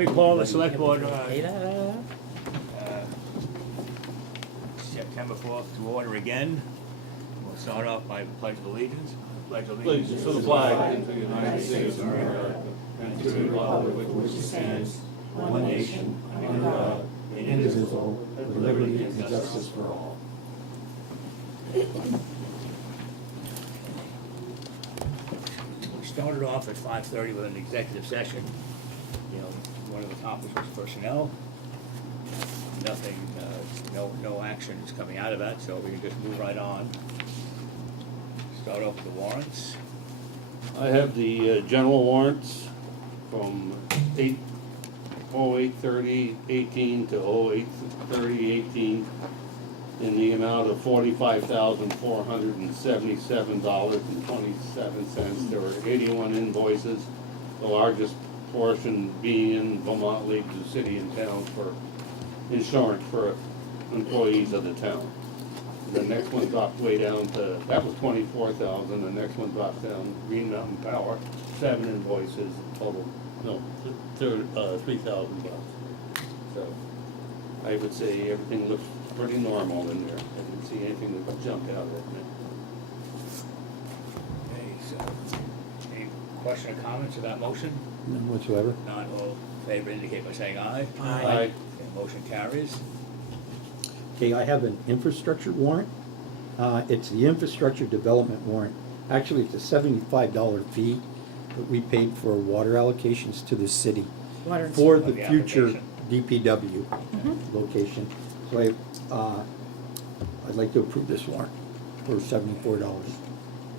me call the select board, September 4th to order again. We'll start off by the Pledge of Allegiance. Pledge of Allegiance to the flag of the United States of America and to the republic for which it stands, one nation, under God, indivisible, with liberty and justice for all. We started off at 5:30 with an executive session. You know, one of the topics was personnel. Nothing, no action is coming out of that, so we can just move right on. Start off with the warrants. I have the general warrants from 08/30/18 to 08/30/18 in the amount of $45,477.27. There were 81 invoices, the largest portion being Vermont League to City and Town for insurance for employees of the town. The next one dropped way down to, that was 24,000, the next one drops down, Green Mountain Power, 7 invoices, total, no, 3,000 bucks. So, I would say everything looks pretty normal in there. I didn't see anything that jumped out at me. Okay, so, any question or comments to that motion? None whatsoever. Not all in favor indicate by saying aye. Aye. Okay, motion carries. Okay, I have an infrastructure warrant. It's the infrastructure development warrant. Actually, it's a $75 fee that we paid for water allocations to the city Water and for sewer. the The future application. DPW location. So I'd like to approve this warrant for $74.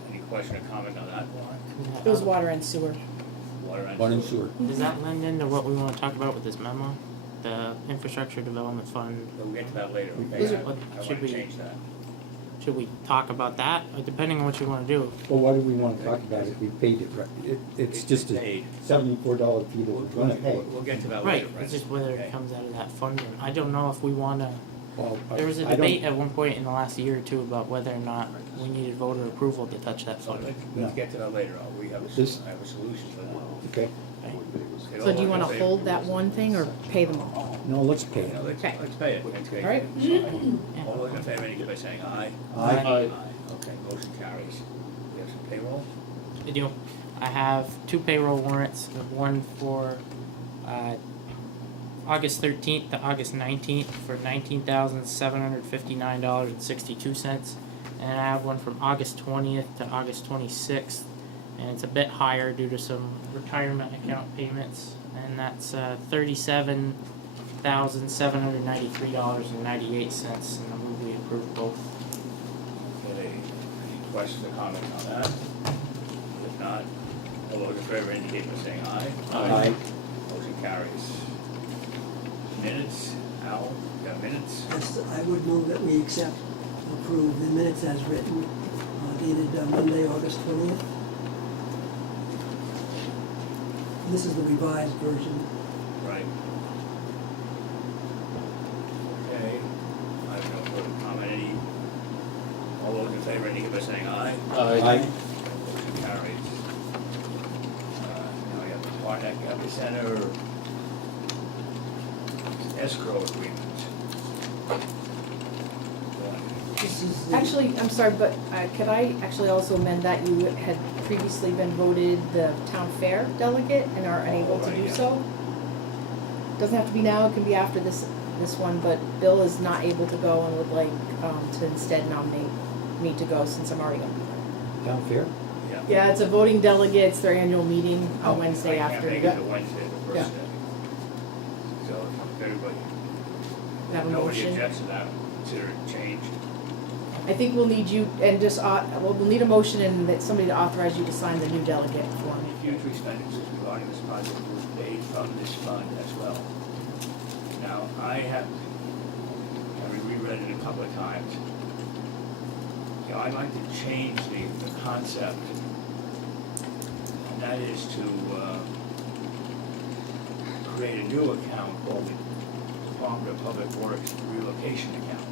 Any question or comment on that warrant? It was water and sewer. Water and Water and sewer. sewer. Does that lend into what we want to talk about with this memo? The infrastructure development fund, We'll get to that later, okay? Those are- I want should to we- change that. should we talk about that, or depending on what you want to do? Well, why do we want to talk about it? We paid it, right? It's just a paid. $74 fee that we're gonna pay. We'll get to that Right, later. it's just whether Okay. it comes out of that fund, or, I don't know if we want to, Well, there was a I don't- debate at one point in the last year or two about whether or not we needed voter approval to touch that So fund. let's get to that later. We have This- I have a solution for that. Okay, So do you want to hold that one thing or pay them all? no, let's pay it. No, let's Okay. pay it. Let's pay it. All right. It's fine. All those in favor, indicate by saying aye. Aye. Okay, motion carries. We have some payroll. I do. I have 2 payroll warrants, one for August 13th to August 19th for $19,759.62. And I have one from August 20th to August 26th. And it's a bit higher due to some retirement account payments. And that's $37,793.98. And I move we approve both. Any questions or comments on that? If not, all those in favor, indicate by saying aye. Aye. Motion carries. Minutes, Al, you got minutes? Yes, I would move that we accept, approve the minutes as written, dated Monday, August 20th. This is the revised version. Right. Okay, I have no further comment. Any, all those in favor, indicate by saying aye. Aye. Motion carries. Now we have the Barnett County Center escrow agreement. This is the- Actually, I'm sorry, but could I actually also amend that you had previously been voted the town fair delegate and are unable to do so? Doesn't have to be now, it can be after this one, but Bill is not able to go and would like to instead nominate me to go since I'm already gonna be there. Town fair? Yeah, it's a voting delegate, it's their annual meeting on Wednesday I can't make it afternoon. the Wednesday, the Yeah. first day. So if everybody, Have a nobody motion. objects to that, consider it changed. I think we'll need you, and just, we'll need a motion and that somebody to authorize you to sign the new delegate form. Any future expenditures regarding this project will be paid from this fund as well. Now, I reread it a couple of times. You know, I'd like to change the concept, and that is to create a new account called the Department of Public Works Relocation Account.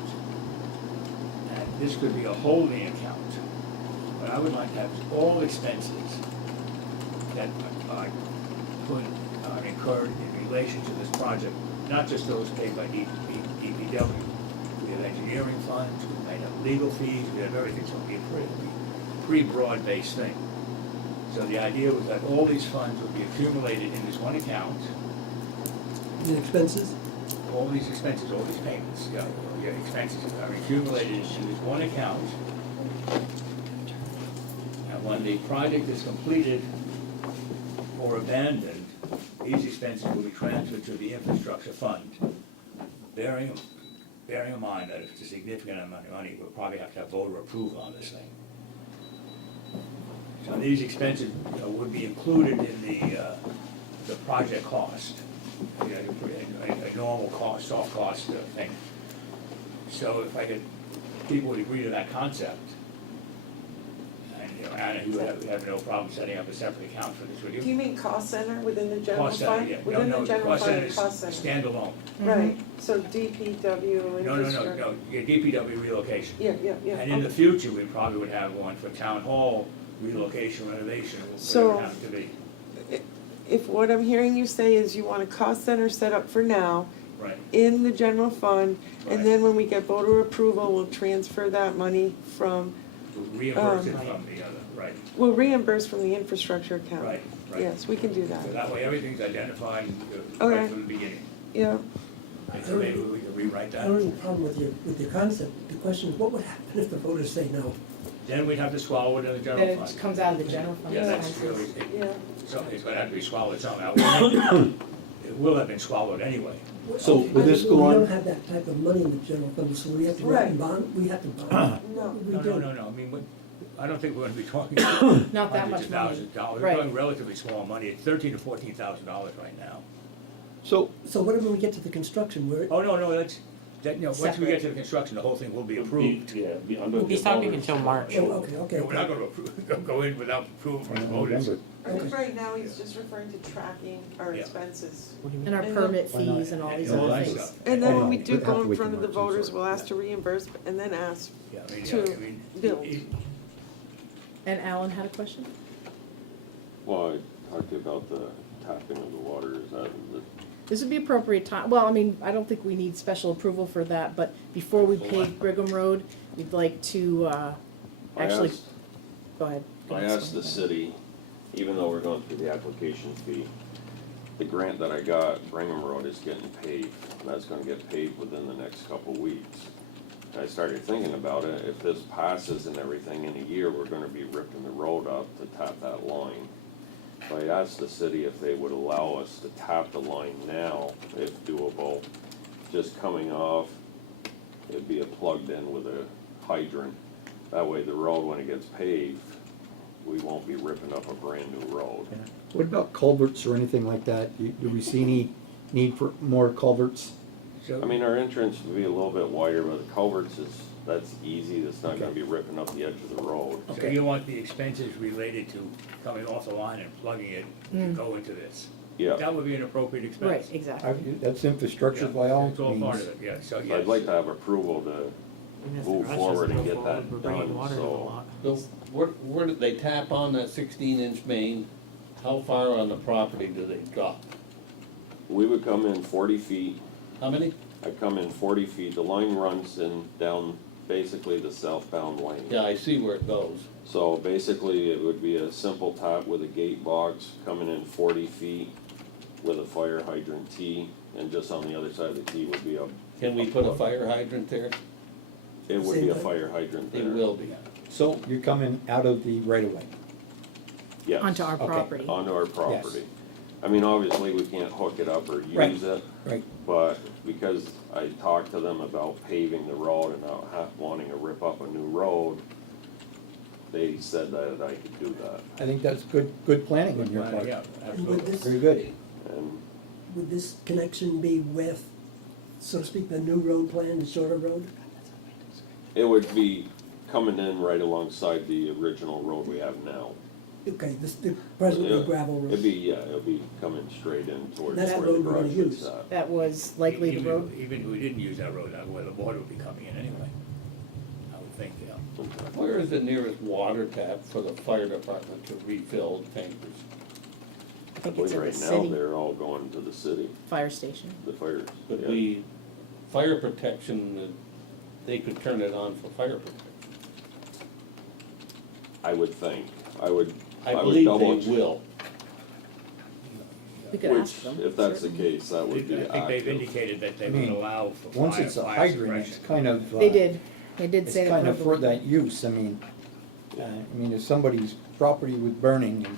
And this could be a holding account, but I would like to have all expenses that I put are incurred in relation to this project, not just those paid by DPW. We have engineering funds, we might have legal fees, we have everything, so it'll be a pretty broad-based thing. So the idea was that all these funds would be accumulated in this one account, The expenses? all these expenses, all these payments, your expenses are accumulated in this one account. And when the project is completed or abandoned, these expenses will be transferred to the infrastructure fund. Bearing in mind that if it's a significant amount of money, we'll probably have to have voter approval on this thing. So these expenses would be included in the project cost, a normal cost, soft cost thing. So if people would agree to that concept, and, Anna, you would have no problem setting up a separate account for this, would you? Do you mean cost center within the general Cost center, fund? yeah. Within No, the general cost center fund, is cost center. standalone. Right, so DPW No, infrastructure. your DPW relocation. Yeah, And in the okay. future, we probably would have one for town hall relocation renovation, whatever So- it happens to be. If what I'm hearing you say is you want a cost center set up for now Right, in the general fund, Right. and then when we get voter approval, we'll transfer that money from, to reimburse it from the other, right, we'll reimburse from the infrastructure account. right, right. Yes, we can do that. So that way, everything's identified Okay. right from the beginning. Yeah, And so maybe we could rewrite I don't that. have a problem with your concept. The question is, what would happen if the voters say no? Then we'd have to swallow it in the Then general it fund. comes out of the general fund Yeah, that's expenses. really, yeah. it's gonna have to be swallowed somehow. It will have been swallowed anyway. So Okay, will this but go We on- don't have that type of money in the general fund, so we have to write and bond, we have to bond. No. We No, do. I mean, I don't think we're gonna be talking Not that hundreds much of money. thousands of dollars. We're Right. talking relatively small money. It's $13,000 to $14,000 right now. So, So what when we get to the construction, where, Oh, no, once we get Separate. to the construction, the whole thing will be approved. Yeah, be under the He's talking voters. until March. oh, okay. We're not gonna approve, go in without approval from the voters. November. I think right now he's just referring to tracking our Yeah. expenses. What do you mean? And our And permit Why not? fees and all these And all other that things. stuff. And then Oh, when we no, do we'd have go to in wait front till of the March, I'm voters, sorry. we'll ask to reimburse and then ask. Yeah, I mean, To build. And Alan had a question? Well, I talked to you about the tapping of the water, is that, This would be appropriate time, well, I mean, I don't think we need special approval for that, but before we pave Brigham Road, we'd like to, I actually, asked, go ahead. I asked the city, even though we're going through the application fee, the grant that I got, Brigham Road is getting paved, and that's gonna get paved within the next couple weeks. And I started thinking about it, if this passes and everything in a year, we're gonna be ripping the road up to tap that line. So I asked the city if they would allow us to tap the line now, if doable, just coming off, it'd be a plugged in with a hydrant. That way the road, when it gets paved, we won't be ripping up a brand new road. what about culverts or anything like that? Do we see any need for more culverts? So, I mean, our entrance would be a little bit wider, but the culverts that's easy, that's not gonna be ripping up the edge of the road. so you want the expenses related to coming off the line and plugging it to go into this? Yeah, That would be an appropriate expense. Right, exactly. That's infrastructure Yeah, by all it's all part means. of it, yeah, so yes. I'd like to have approval to Even if the move garage forward doesn't and go get forward, that we're bringing done, water to the so. lot. So where did they tap on that 16-inch main? How far on the property do they drop? We would come in 40 feet, How many? I'd come in 40 feet, the line runs in down basically the southbound lane. Yeah, I see where it goes. So basically, it would be a simple tap with a gate box coming in 40 feet with a fire hydrant T, and just on the other side of the T would be a. Can we put a fire hydrant there? It would be a Same thing? fire hydrant there. It will be. So you're coming out of the right of way? Yes. Onto our Okay. property. Onto our property. I mean, obviously, we can't hook it up or Right. use it, Right. but because I talked to them about paving the road and not wanting to rip up a new road, they said that I could do that. I think that's good planning on your part. Yeah, and would absolutely. this, Very good. And would this connection be with, so to speak, the new road plan, the shorter road? it would be coming in right alongside the original road we have now. Okay, the present gravel road. It'd be, it'll be coming straight in towards That's where the the road we're gonna garage use. is at. That was likely the Even- road. Even if we didn't use that road, that's where the water would be coming in anyway. I would think, yeah. Where is the nearest water tap for the fire department to refill tankers? I think it's believe in the right now, city they're all going to the city, fire station. the fires. But yeah. fire protection, they could turn it on for fire protection. I would think, I would believe double they will. We could Which, ask them. if that's the certainly. case, that I would be think they've active. indicated that they I would mean, allow for Once fire it's a fire hydrant, it's suppression. kind of. They did, they did It's say that. kind of for verbally. that use, I mean, if somebody's property was burning and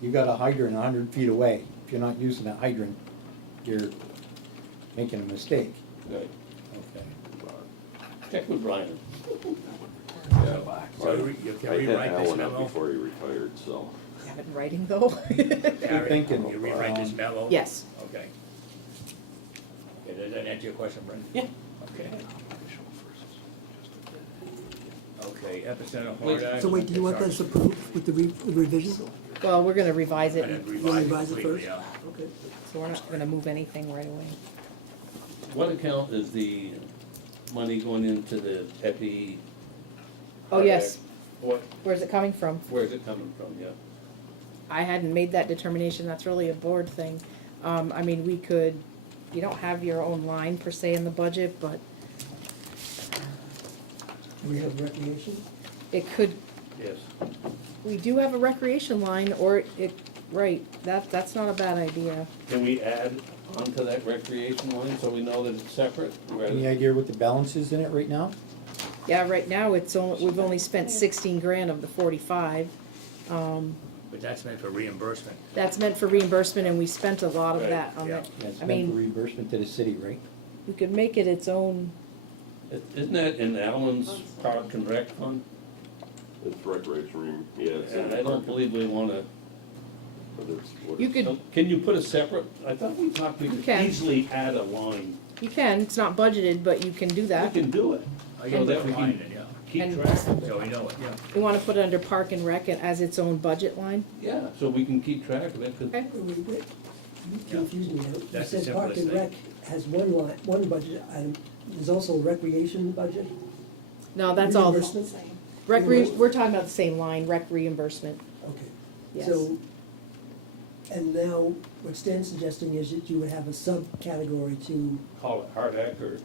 you got a hydrant 100 feet away, if you're not using that hydrant, you're making a mistake. Right. Okay. Check with Brian. Yeah. So you can I hit rewrite this Alan up memo? before he retired, so. You have it in writing though? Gary, thinking, you rewrite this memo? Yes. Okay. Okay, does that answer your question, Brendan? Yeah. Okay. Okay, epicenter Wait, horn. So wait, do you want this approved with the revision? Well, we're gonna revise it, And then You wanna revise it completely, first? yeah. Okay. so we're not gonna move anything right away. What account is the money going into the EPI? Oh, yes, What, where's it coming from? where's it coming from, yeah? I hadn't made that determination, that's really a board thing. I mean, we could, you don't have your own line per se in the budget, but We have recreation? it could, Yes. we do have a recreation line, or it, right, that's not a bad idea. Can we add onto that recreation line so we know that it's separate? Any idea what the balance is in it right now? Yeah, right now, we've only spent 16 grand of the 45. But that's meant for reimbursement. That's meant for reimbursement, and we spent a lot of Right, that on yeah. it. That's I meant for mean, reimbursement to the city, right? we could make it its own, Isn't that in Allen's Park and Rec fund? It's recreation room, yeah, it's in And the I don't park, believe we wanna, but it's what you it's- could, can you put a separate, I thought we talked, we You could can. easily add a line. you can, it's not budgeted, but you can do We that. can do it. I So can that we define can it, yeah. keep And- track of it. So we know it, yeah. We wanna put it under Park and Rec as its own budget line, Yeah, so we can keep track of it, 'cause okay? You confused me. You That's the said Park and simplest Rec has one line, one budget item. There's also a recreation budget? No, that's all this, Reimbursement? we're talking about the same line, rec reimbursement, Okay. yes. So, and now what Stan's suggesting is that you would have a subcategory to call it hard act or,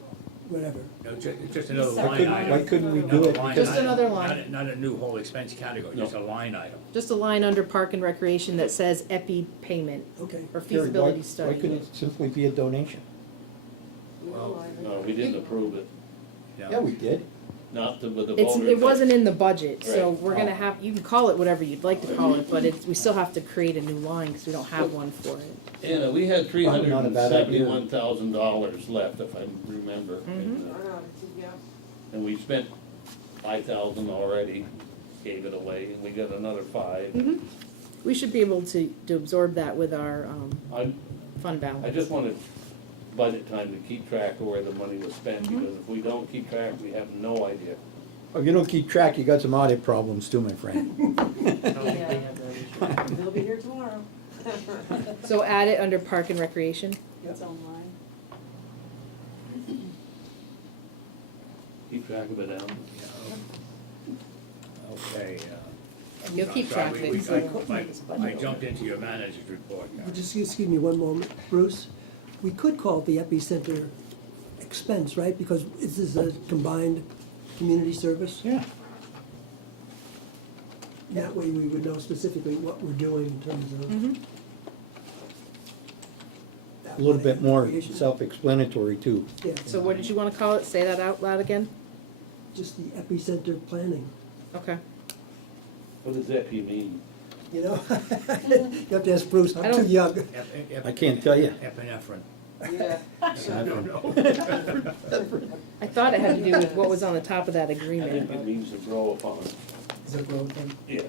whatever. No, it's just another Why line couldn't, item. why couldn't we do Another it? line Just item. another line. Not a new whole expense category, just a line item. Just a line under Park and Recreation that says EPI payment Okay. or Gary, feasibility Why study. couldn't it simply be a donation? Well, no, we didn't approve it, Yeah, we did. not with the It's, voters. it wasn't in the budget, so Right. we're gonna have, you can call it whatever you'd like to call it, but it's, we still have to create a new line, cause we don't have one for it. Yeah, we had Probably not a bad idea. $371,000 left, if I remember. And we spent 5,000 already, gave it away, and we got another 5. Mhm. We should be able to absorb that with our, I, fund balance. I just wanted budget time to keep track of where the money was spent, because if we don't keep track, we have no idea. If you don't keep track, you got some audit problems too, my friend. I don't think they have that issue. They'll be here tomorrow. So add it under Park and Recreation. It's online. Keep track of it, Alan. Okay. And you'll keep sorry, track of we- it. we- so- I jumped into your manager's report now. Just excuse me one moment, Bruce. We could call it the epicenter expense, right? Because this is a combined community service. Yeah. That way we would know specifically what we're doing in terms of. Mhm. that A little bit more recreation. self-explanatory too. Yeah, So what did you wanna call it? Say that out loud again? just the epicenter planning, Okay. What does that mean? you know? You have to ask Bruce, I I'm too don't- young. I can't tell you. Epinephrine. Yeah. I don't know. I thought it had to do with what was on the top of that I think agreement, it but means to grow upon. Is that growth thing? Yeah.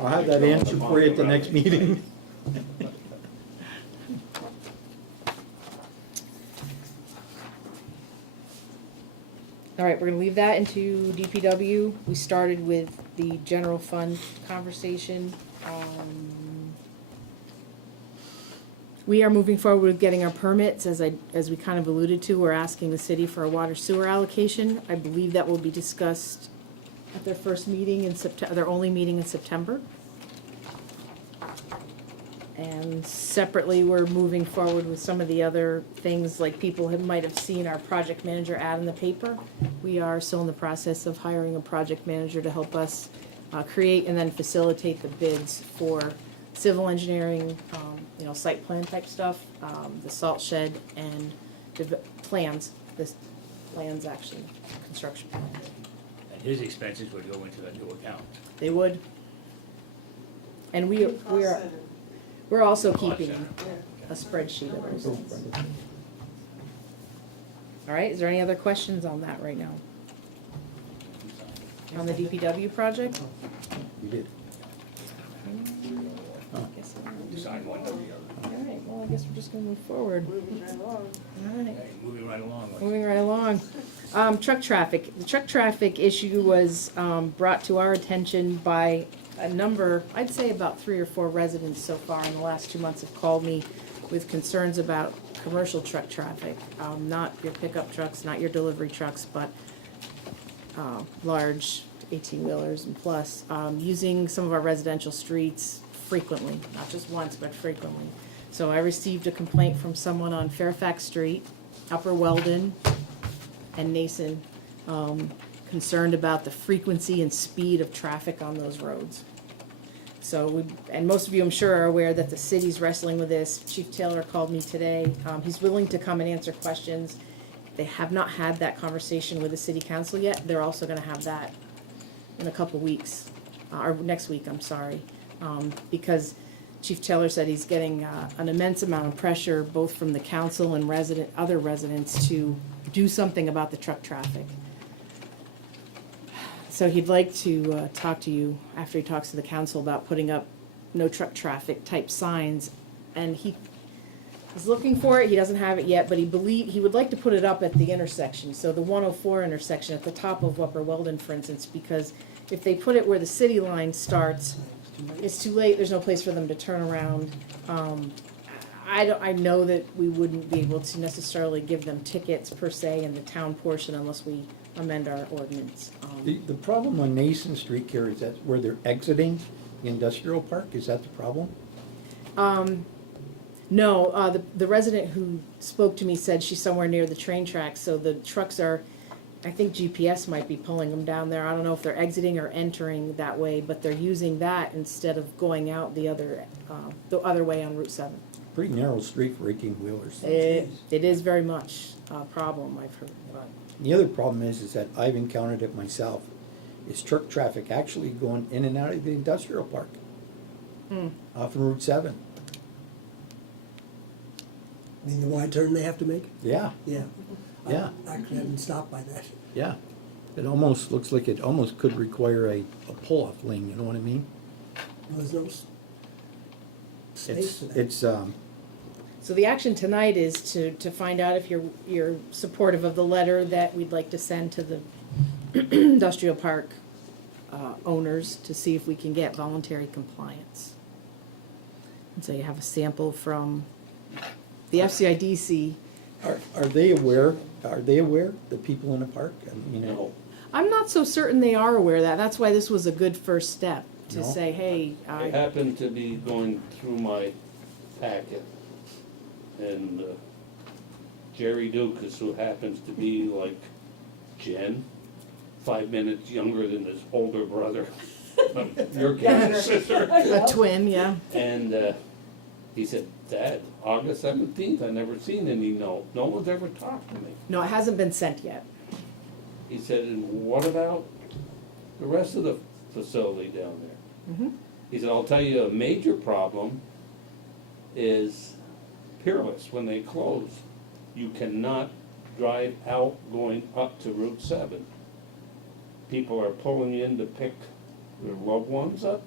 I'll have that answer for you at the next meeting. all right, we're gonna leave that into DPW. We started with the general fund conversation. We are moving forward with getting our permits, as we kind of alluded to. We're asking the city for a water sewer allocation. I believe that will be discussed at their first meeting in September, their only meeting in September. And separately, we're moving forward with some of the other things, like people might have seen our project manager ad in the paper. We are still in the process of hiring a project manager to help us create and then facilitate the bids for civil engineering, site plan type stuff, the salt shed, and plans, actually, construction plans. And his expenses would go into that new account. They would. And we're also keeping a spreadsheet of those things. All right, is there any other questions on that right now? On the DPW project? You did. Guess not. Decide one or the other. All right, well, I guess we're just gonna move forward. All right. Okay, moving right along. Moving right along. Truck traffic. The truck traffic issue was brought to our attention by a number, I'd say about 3 or 4 residents so far in the last 2 months have called me with concerns about commercial truck traffic. Not your pickup trucks, not your delivery trucks, but large 18-wheelers and plus, using some of our residential streets frequently, not just once, but frequently. So I received a complaint from someone on Fairfax Street, Upper Weldon, and Nason, concerned about the frequency and speed of traffic on those roads. So, and most of you, I'm sure, are aware that the city's wrestling with this. Chief Taylor called me today. He's willing to come and answer questions. They have not had that conversation with the city council yet. They're also gonna have that in a couple weeks, or next week, I'm sorry. Because Chief Taylor said he's getting an immense amount of pressure, both from the council and other residents, to do something about the truck traffic. So he'd like to talk to you after he talks to the council about putting up no truck traffic type signs. And he is looking for it, he doesn't have it yet, but he would like to put it up at the intersection. So the 104 intersection at the top of Upper Weldon, for instance, because if they put it where the city line starts, it's too late, there's no place for them to turn around. I know that we wouldn't be able to necessarily give them tickets per se in the town portion unless we amend our ordinance. The problem on Nason Street, Carrie, is that where they're exiting the industrial park, is that the problem? No, the resident who spoke to me said she's somewhere near the train tracks, so the trucks are, I think GPS might be pulling them down there. I don't know if they're exiting or entering that way, but they're using that instead of going out the other way on Route 7. Pretty narrow street for 18-wheelers. It is very much a problem, I've heard. But The other problem is that I've encountered it myself, is truck traffic actually going in and out of the industrial park, off of Route 7. I mean, the wide turn they have to make? Yeah, Yeah. Yeah. I actually have been stopped by that. yeah. It almost looks like it almost could require a pull-off lane, you know what I mean? There's no space for that. It's, So the action tonight is to find out if you're supportive of the letter that we'd like to send to the industrial park owners to see if we can get voluntary compliance. And so you have a sample from the FCIDC. are they aware, the people in the park? I mean, No. I'm not so certain they are aware of that. That's why this was a good first step, to No? say, hey, I happened to be going through my packet, and Jerry Dukas, who happens to be like Jen, 5 minutes younger than his older brother, your kid's sister. a twin, yeah. And he said, Dad, August 17th, I never seen any note. No one's ever talked to me. No, it hasn't been sent yet. He said, and what about the rest of the facility down there? Mhm. He said, I'll tell you, a major problem is Peerless, when they close. You cannot drive out going up to Route 7. People are pulling in to pick their loved ones up.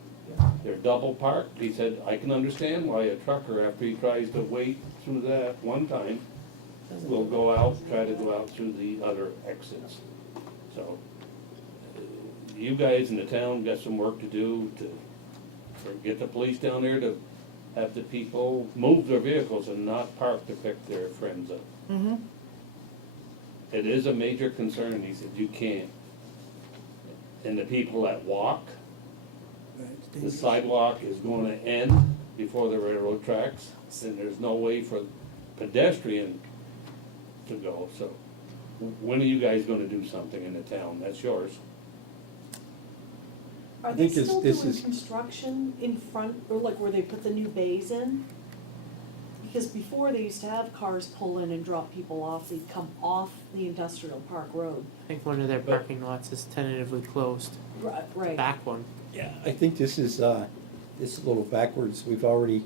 They're double parked. He said, I can understand why a trucker, after he tries to wait through that one time, will try to go out through the other exits. So, you guys in the town got some work to do to get the police down there to have the people move their vehicles and not park to pick their friends up. Mm-hmm. It is a major concern. He said, you can't. And the people that walk, Right, it's the dangerous. sidewalk is gonna end before the railroad tracks, and there's no way for pedestrian to go, so when are you guys gonna do something in the town? That's yours. I Are they think still this doing is- construction in front, or like where they put the new bays in? Because before, they used to have cars pull in and drop people off, they'd come off the industrial park road. I think one of their parking lots is tentatively closed, Right. back one. Yeah, I think this is a little backwards. We've already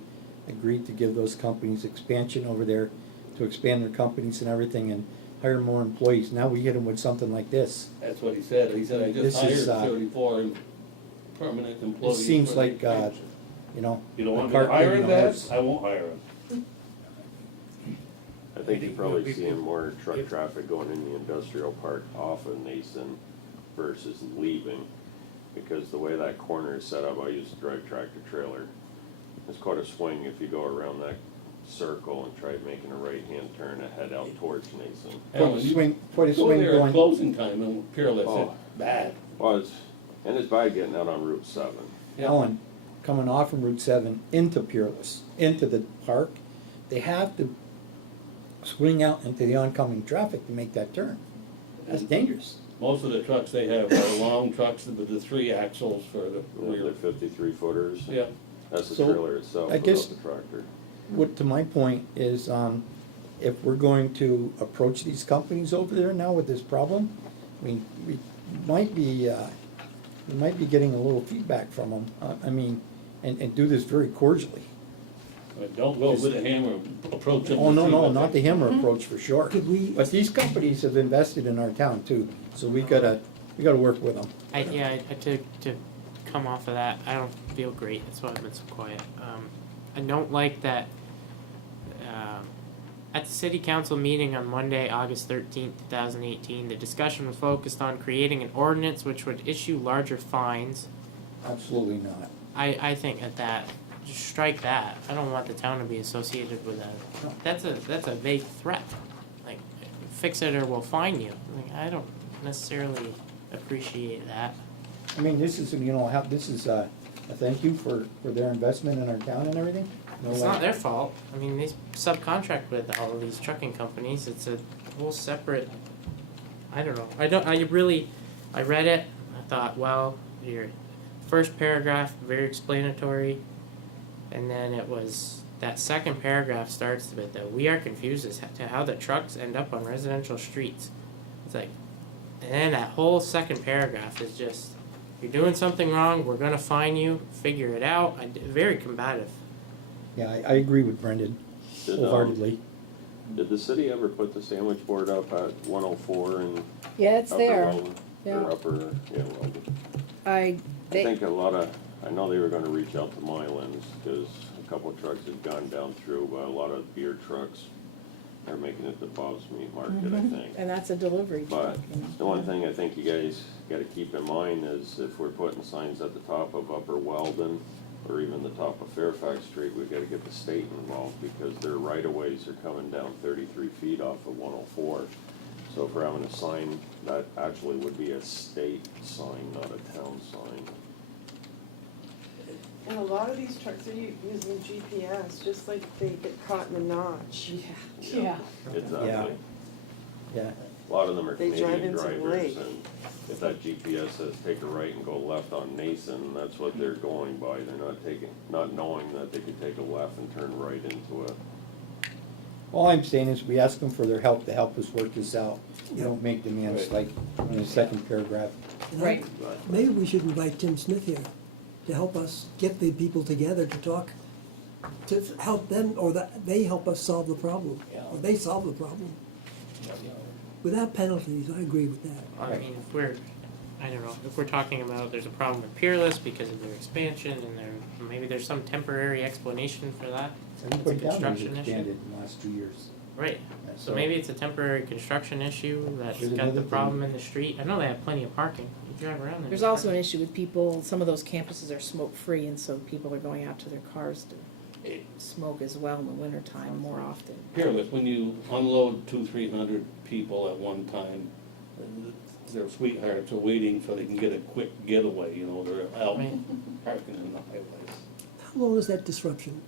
agreed to give those companies expansion over there to expand their companies and everything and hire more employees. Now we hit them with something like this. That's what he said. He said, I This just is, hired 34 permanent It employees. seems for like, the expansion." you know. You don't a want me to cart hire moving him, a Dad? horse. I won't hire him. I think you're probably seeing more truck traffic going in the industrial park off of Nason versus leaving. Because the way that corner is set up, I used to drive tractor trailer. It's quite a swing if you go around that circle and try making a right-hand turn and head out towards Nason. Alan, Quite a you swing, quite a Go swing there at going. closing time and Peerless, Oh. it's bad. Well, it's bad getting out on Route 7. Ellen, coming off from Route 7 into Peerless, into the park, they have to swing out into the oncoming traffic to make that turn. That's dangerous. Most of the trucks they have are long trucks with the 3 axles for the They're rear. 53-footers. Yeah, That's the So, trailer itself I guess- without the tractor. What, to my point, is if we're going to approach these companies over there now with this problem, I mean, we might be getting a little feedback from them. I mean, and do this very cordially. but don't go with a hammer, approach them. Oh, to no, see no, what not they- the hammer approach for sure. Could we- But these companies have invested in our town too, so we gotta work with them. To come off of that, I don't feel great, that's why I've been so quiet. I don't like that, at the city council meeting on Monday, August 13th, 2018, the discussion was focused on creating an ordinance which would issue larger fines. Absolutely not. I think that, just strike that, I don't want the town to be associated with that. That's a vague threat, like, fix it or we'll fine you, like, I don't necessarily appreciate that. I mean, this is, this is a thank you for their investment in our town and everything. No It's way. not their fault. I mean, they subcontract with all of these trucking companies. It's a whole separate. I don't know. I read it. I thought, well, your first paragraph very explanatory, and then it was that second paragraph starts with the we are confused as to how the trucks end up on residential streets. It's like, and then that whole second paragraph is just you're doing something wrong. We're gonna fine you. Figure it out. Very combative. Yeah, I agree with Brendan wholeheartedly. Did the city ever put the sandwich board up at 104 and Yeah, it's Upper there. Weldon? Yeah. Or Upper, yeah, Weldon. I They, think I know they were gonna reach out to Mylands, because a couple of trucks had gone down through, but a lot of beer trucks are making it to Bob's Meat Market, I think. and that's a delivery truck. But the one thing I think you guys gotta keep in mind is if we're putting signs at the top of Upper Weldon, or even the top of Fairfax Street, we've gotta get the state involved, because their right-of-ways are coming down 33 feet off of 104. So if we're having a sign, that actually would be a state sign, not a town sign. And a lot of these trucks are using GPS, just like they get caught in a notch. Yeah. Exactly. Yeah, A lot of them are They drive Canadian into the drivers, lake. and if that GPS says take a right and go left on Nason, that's what they're going by. They're not knowing that they could take a left and turn right into a, all I'm saying is we ask them for their help to help us work this out. We don't make demands like in the second paragraph. And I- Right. Maybe we should invite Tim Smith here to help us get the people together to talk, to help them, or that they help us solve the problem, or they solve the problem. Without penalties, I agree with that. I mean, I don't know, if we're talking about there's a problem with Peerless because of their expansion and maybe there's some temporary explanation for that. It's a Everybody down there has construction issue. expanded in the last 2 years. Right, Yeah, so maybe it's a temporary construction issue that's Here's got the another problem thing. in the street. I know they have plenty of parking. You drive around there. There's also an issue with people, some of those campuses are smoke-free, and so people are going out to their cars to smoke as well in the wintertime more often. Peerless, when you unload 200-300 people at one time, their sweethearts are waiting so they can get a quick getaway, they're out Right. parking in the highways. How long is that disruption?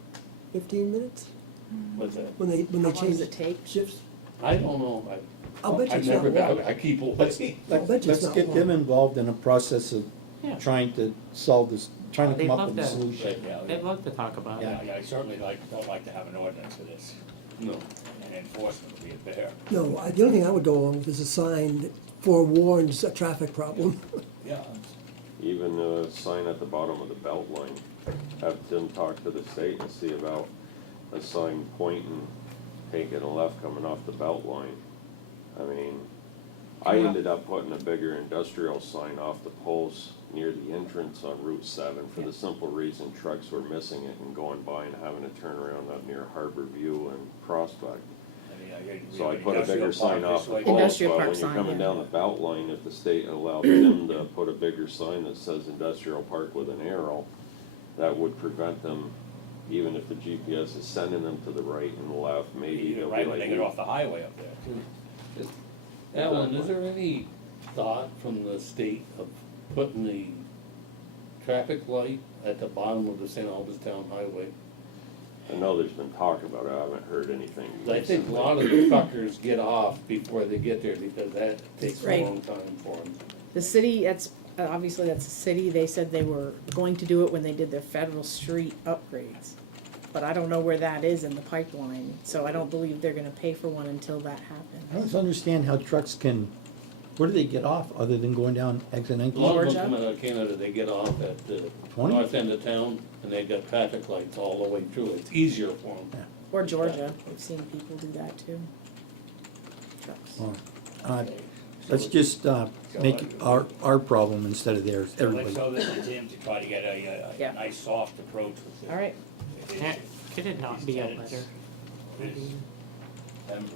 15 minutes? What's that? When they How long change does it take? shifts? I don't know, I'll bet you I've it's not never, long. I keep Let's, away. I bet you it's let's not get them long. involved in a process of Yeah. trying to solve this, trying to They'd come up love with a that. solution. Yeah, They'd love to talk about it. I certainly don't like to have an ordinance for this, No. and enforcement would be a bear. No, the only thing I would go along with is a sign that forewarns a traffic problem. Yeah. Even a sign at the bottom of the belt line. Have Tim talk to the state and see about a sign pointing, taking a left coming off the belt line. I mean, I ended up putting a bigger industrial sign off the post near the entrance on Route 7 for the simple reason trucks were missing it and going by and having to turn around up near Harbor View and Prospect. So I put a bigger sign off the post, Industrial but park when you're sign, coming yeah. down the belt line, if the state allowed them to put a bigger sign that says industrial park with an arrow, that would prevent them, even if the GPS is sending them to the right and left, maybe Either they'll be right when like, they get off the highway up there too. Alan, is there any thought from the state of putting the traffic light at the bottom of the St. Albans Town Highway? I know there's been talk about it, I haven't heard anything. I think a lot of the truckers get off before they get there because that takes a Right. long time for them. The city, obviously that's the city, they said they were going to do it when they did their federal street upgrades. But I don't know where that is in the pipeline, so I don't believe they're gonna pay for one until that I happens. don't understand how trucks can, where do they get off other than going down exit A 19? lot of Georgia? them come out of Canada, they get off at the 20? north end of town and they got traffic lights all the way through. It's easier for them. Or Georgia, we've seen people do that too. Trucks. Well, Let's just make it our problem instead of theirs, So let's everybody. show this to Tim to try to get Yeah. a nice soft approach with the. All right, with Yeah, his- could it not his be a tenants, letter? his members.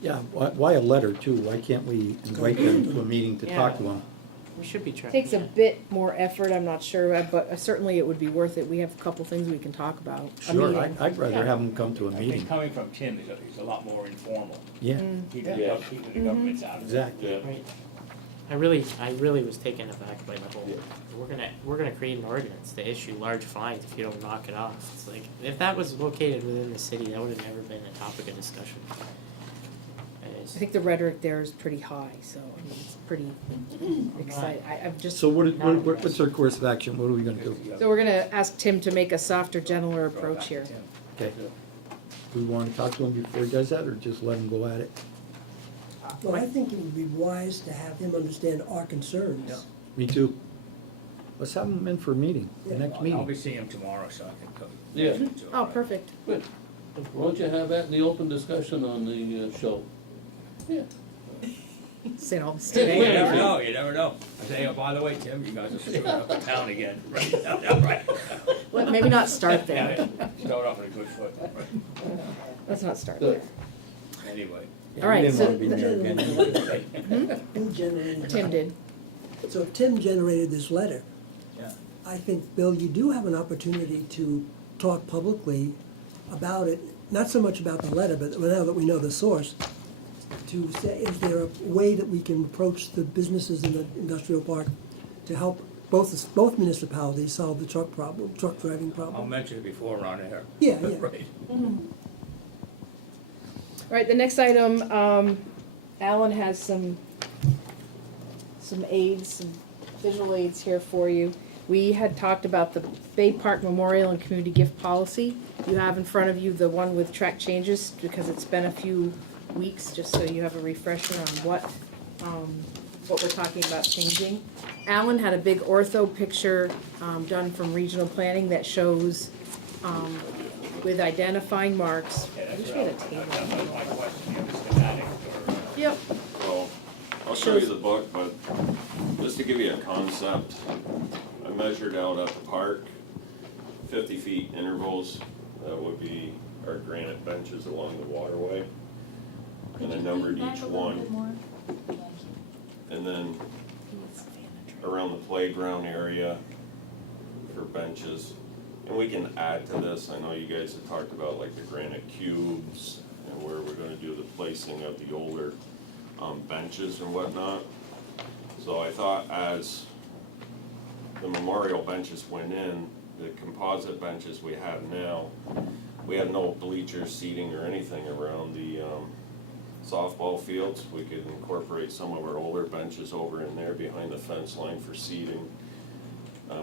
Yeah, why a letter too? Why can't we invite them to a meeting to talk to Yeah. them? We should be trying. takes a bit more effort, I'm not sure, but certainly it would be worth it, we have a couple things we can talk about. A Sure, meeting. I'd rather Yeah. have them come to a I think meeting. coming from Tim is a lot more informal, Yeah, keeping Yeah. the governments out of it. exactly. Yeah. Right. I really was taken aback by the whole, we're gonna create an ordinance to issue large fines if you don't knock it off. It's like, if that was located within the city, that would have never been a topic of discussion. I think the rhetoric there is pretty high, so I mean, it's pretty exciting, I'm just. So what's our course of action? What are we gonna do? So we're gonna ask Tim to make a softer, gentler approach here. Okay. Do we wanna talk to him before he does that, or just let him go at it? Well, I think it would be wise to have him understand our concerns. Yeah. Me too. Let's have him in for a meeting, the next I'll meeting. be seeing him tomorrow, so I can go. Yeah. Oh, perfect. Good. Why don't you have that in the open discussion on the show? Yeah. St. Albans Hey, you today. never know, you never know. I say, oh, by the way, Tim, you guys are screwing up the town again. Right. Well, maybe not start there. Start off on a good foot. Let's not start Good. there. Anyway. Yeah, All right, we didn't so wanna be there again. Who generated? Tim did. So if Tim generated this letter, Yeah. I think, Bill, you do have an opportunity to talk publicly about it, not so much about the letter, but now that we know the source, to say, is there a way that we can approach the businesses in the industrial park to help both municipalities solve the truck driving I'll problem? mention it before we're on air. Yeah, yeah. Right. All right, the next item, Alan has some aids, some visual aids here for you. We had talked about the Bay Park Memorial and Community Gift Policy. You have in front of you the one with track changes, because it's been a few weeks, just so you have a refresher on what we're talking about changing. Alan had a big ortho picture done from regional planning that shows with identifying marks. I wish we had a table. That was my question, you have a schematic or? Yep. So, I'll show you the book, but just to give you a concept, I measured out at the park, 50 feet intervals, that would be our granite benches along the waterway. And I numbered each one. And then around the playground area for benches. And we can add to this, I know you guys have talked about like the granite cubes and where we're gonna do the placing of the older benches and whatnot. So I thought as the memorial benches went in, the composite benches we have now, we have no bleachers, seating, or anything around the softball fields. We could incorporate some of our older benches over in there behind the fence line for seating.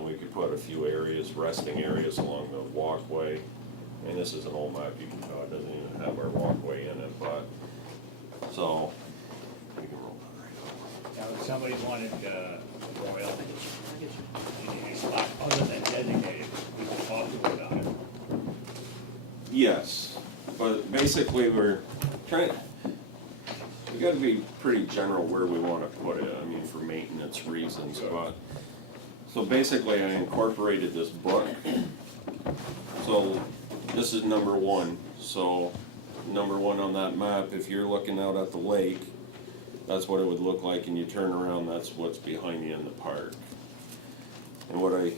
We could put a few areas, resting areas along the walkway. And this is an old map, you can tell it doesn't even have our walkway in it, but, so, we can roll that right over. Now, if somebody wanted, Royal, any spot other than designated, we can talk to about it. Yes, but basically we're trying, we gotta be pretty general where we wanna put it, I mean, for maintenance reasons, but, so basically I incorporated this book. So, this is number one, so, number one on that map, if you're looking out at the lake, that's what it would look like, and you turn around, that's what's behind you in the park. And what I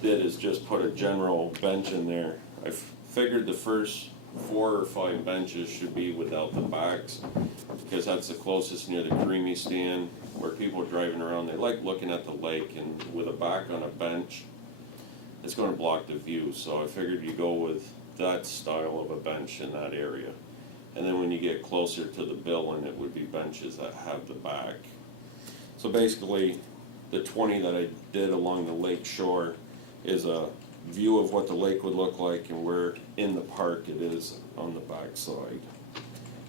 did is just put a general bench in there. I figured the first 4 or 5 benches should be without the backs, because that's the closest near the creamy stand, where people are driving around, they like looking at the lake, and with a back on a bench, it's gonna block the view, so I figured you go with that style of a bench in that area. And then when you get closer to the building, it would be benches that have the back. So basically, the 20 that I did along the lake shore is a view of what the lake would look like and where in the park it is on the back side.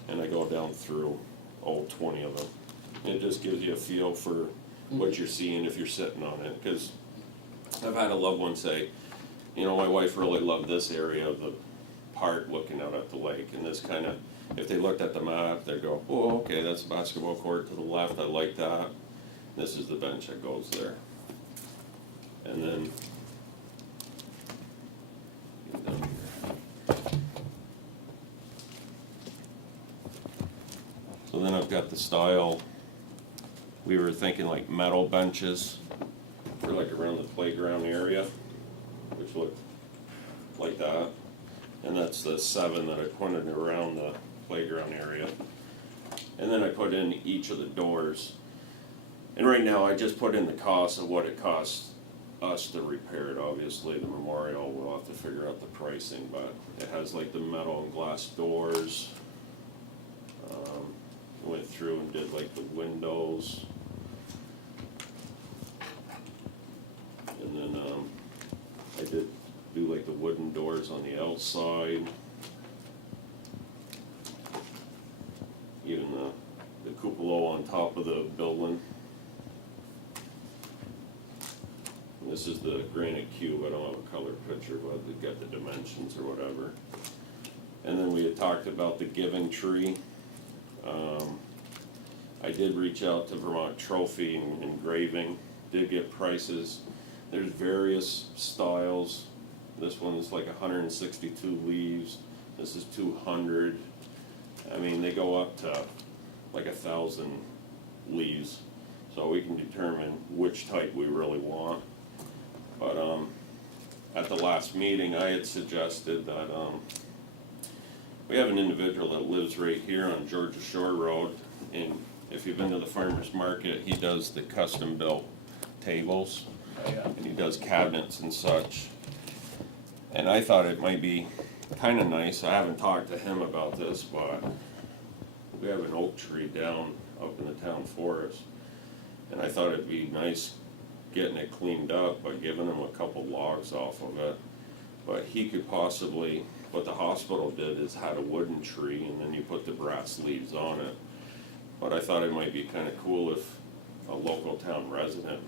And I go down through all 20 of them. It just gives you a feel for what you're seeing if you're sitting on it, because I've had a loved one say, you know, my wife really loved this area of the park looking out at the lake, and this kind of, if they looked at the map, they'd go, oh, okay, that's a basketball court to the left, I like that. This is the bench that goes there. And then, down here. So then I've got the style, we were thinking like metal benches for like around the playground area, which looked like that. And that's the 7 that I pointed around the playground area. And then I put in each of the doors. And right now I just put in the cost of what it costs us to repair it. Obviously the memorial, we'll have to figure out the pricing, but it has like the metal and glass doors. Went through and did like the windows. And then I did do like the wooden doors on the outside. Even the cupola on top of the building. And this is the granite cube, I don't have a color picture, but we've got the dimensions or whatever. And then we had talked about the giving tree. I did reach out to Vermont Trophy and Engraving, did get prices. There's various styles. This one's like 162 leaves. This is 200. I mean, they go up to like 1,000 leaves. So we can determine which type we really want. But at the last meeting, I had suggested that we have an individual that lives right here on Georgia Shore Road. And if you've been to the farmer's market, he does the custom built tables. Oh, yeah. And he does cabinets and such. And I thought it might be kind of nice, I haven't talked to him about this, but we have an oak tree down up in the town forest. And I thought it'd be nice getting it cleaned up by giving him a couple logs off of it. But he could possibly, what the hospital did is had a wooden tree and then you put the brass leaves on it. But I thought it might be kind of cool if a local town resident,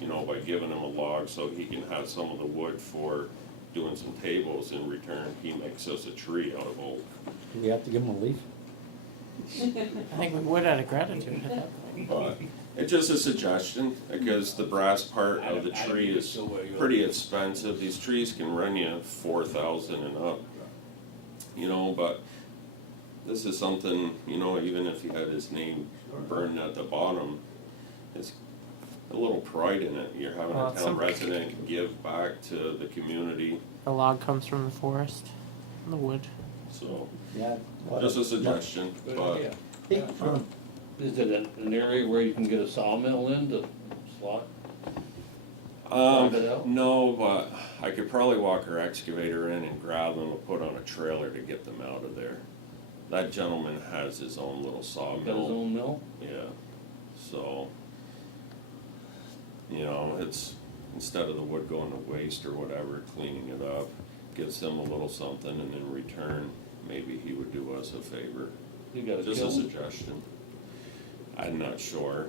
you know, by giving him a log so he can have some of the wood for doing some tables, in return he makes us a tree out of oak. Do we have to give them a leaf? I think we would out of gratitude at that point. But it's just a suggestion, because the brass part of the tree is pretty expensive. These trees can run you 4,000 and up, you know, but this is something, you know, even if he had his name burned at the bottom, it's a little pride in it. You're having Well, a town resident give back to the community, The log comes from the forest, the wood. so Yeah. just a suggestion, Good but idea. Hey, Is it an area where you can get a sawmill in to slot? Walk it out? No, but I could probably walk our excavator in and grab them and put on a trailer to get them out of there. That gentleman has his own little Got his sawmill. own mill? Yeah, so, you know, it's, instead of the wood going to waste or whatever, cleaning it up, gives him a little something, and in return, maybe he would do us a favor. You got a Just a kiln? suggestion. I'm not sure,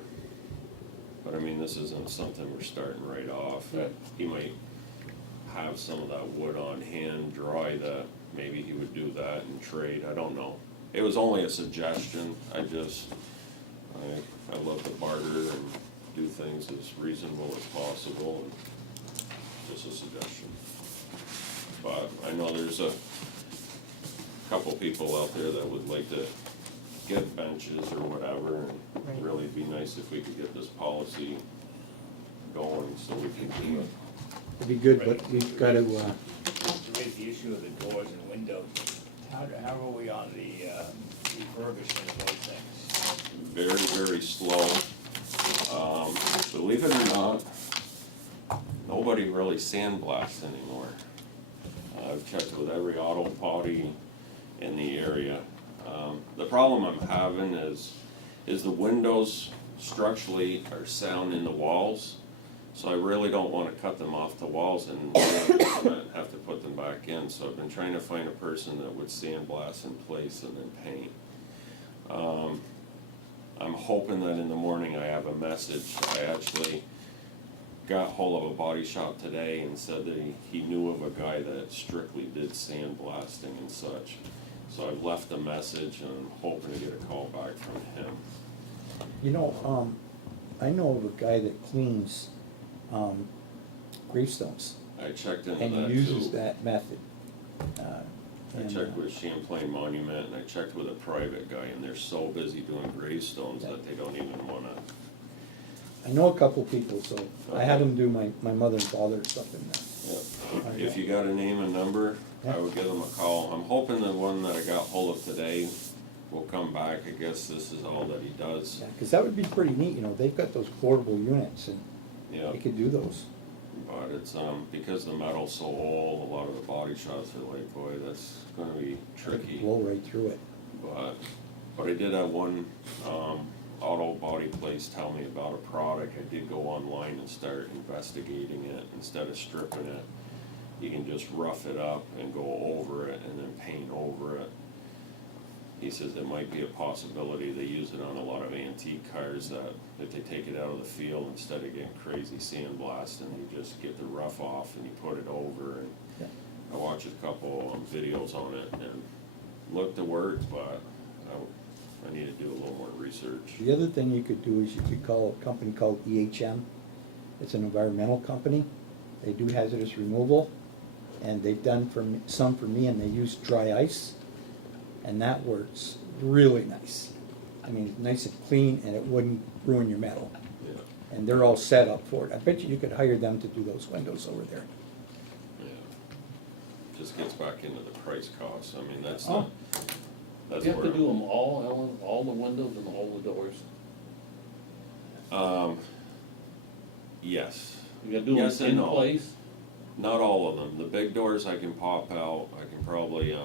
but I mean, this isn't something we're starting right off. Right. He might have some of that wood on hand, dry that, maybe he would do that and trade, I don't know. It was only a suggestion, I love to barter and do things as reasonable as possible, and just a suggestion. But I know there's a couple people out there that would like to get benches or whatever, and Right. really it'd be nice if we could get this policy going so we can do it. It'd be good, but we've got to, To raise the issue of the doors and windows, how are we on the refurbishment of those things? Very, very slow. Believe it or not, nobody really sandblasts anymore. I've checked with every auto body in the area. The problem I'm having is the windows structurally are sound in the walls, so I really don't wanna cut them off the walls and have to put them back in. So I've been trying to find a person that would sandblast in place and then paint. I'm hoping that in the morning I have a message. I actually got hold of a body shop today and said that he knew of a guy that strictly did sandblasting and such. So I've left a message and I'm hoping to get a call back from him. you know, I know of a guy that cleans gravestones, I checked into and that he uses too. that method. I And, checked with Champlain Monument and I checked with a private guy, and they're so busy doing gravestones that they don't even wanna. I know a couple people, so I had him do my mother and father or something. If you got a name and number, I would give them a call. I'm hoping the one that I got hold of today will come back. I guess this is all that he does. Yeah, because that would be pretty neat, you know, they've got those portable units, and Yeah, they could do those. but it's, because the metal's so old, a lot of the body shops are like, boy, that's gonna be They could tricky. blow right through it. But I did have one, auto body place tell me about a product. I did go online and start investigating it. Instead of stripping it, you can just rough it up and go over it and then paint over it. He says it might be a possibility. They use it on a lot of antique cars that if they take it out of the field, instead of getting crazy sandblasting, you just get the rough off and you put it over. And Yeah. I watched a couple videos on it and looked to work, but I need to do a little more research. The other thing you could do is you could call a company called EHM. It's an environmental company. They do hazardous removal, and they've done some for me, and they use dry ice, and that works really nice. I mean, nice and clean, and it wouldn't ruin your metal. Yeah, And they're all set up for it. I bet you could hire them to do those windows over there. yeah. Just gets back into the price cost. I mean, that's Oh. that's You have where. to do them all, Ellen, all the windows and all the doors? Yes. You gotta do Yes them and in no. place? Not all of them. The big doors I can pop out. I can probably,